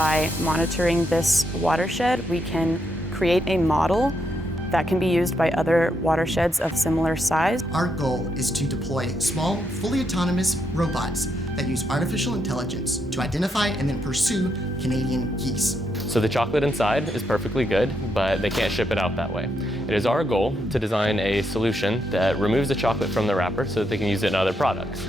by monitoring this watershed, we can create a model that can be used by other watersheds of similar size. Our goal is to deploy small, fully autonomous robots that use artificial intelligence to identify and then pursue Canadian geese. So the chocolate inside is perfectly good, but they can't ship it out that way. It is our goal to design a solution that removes the chocolate from the wrapper so that they can use it in other products.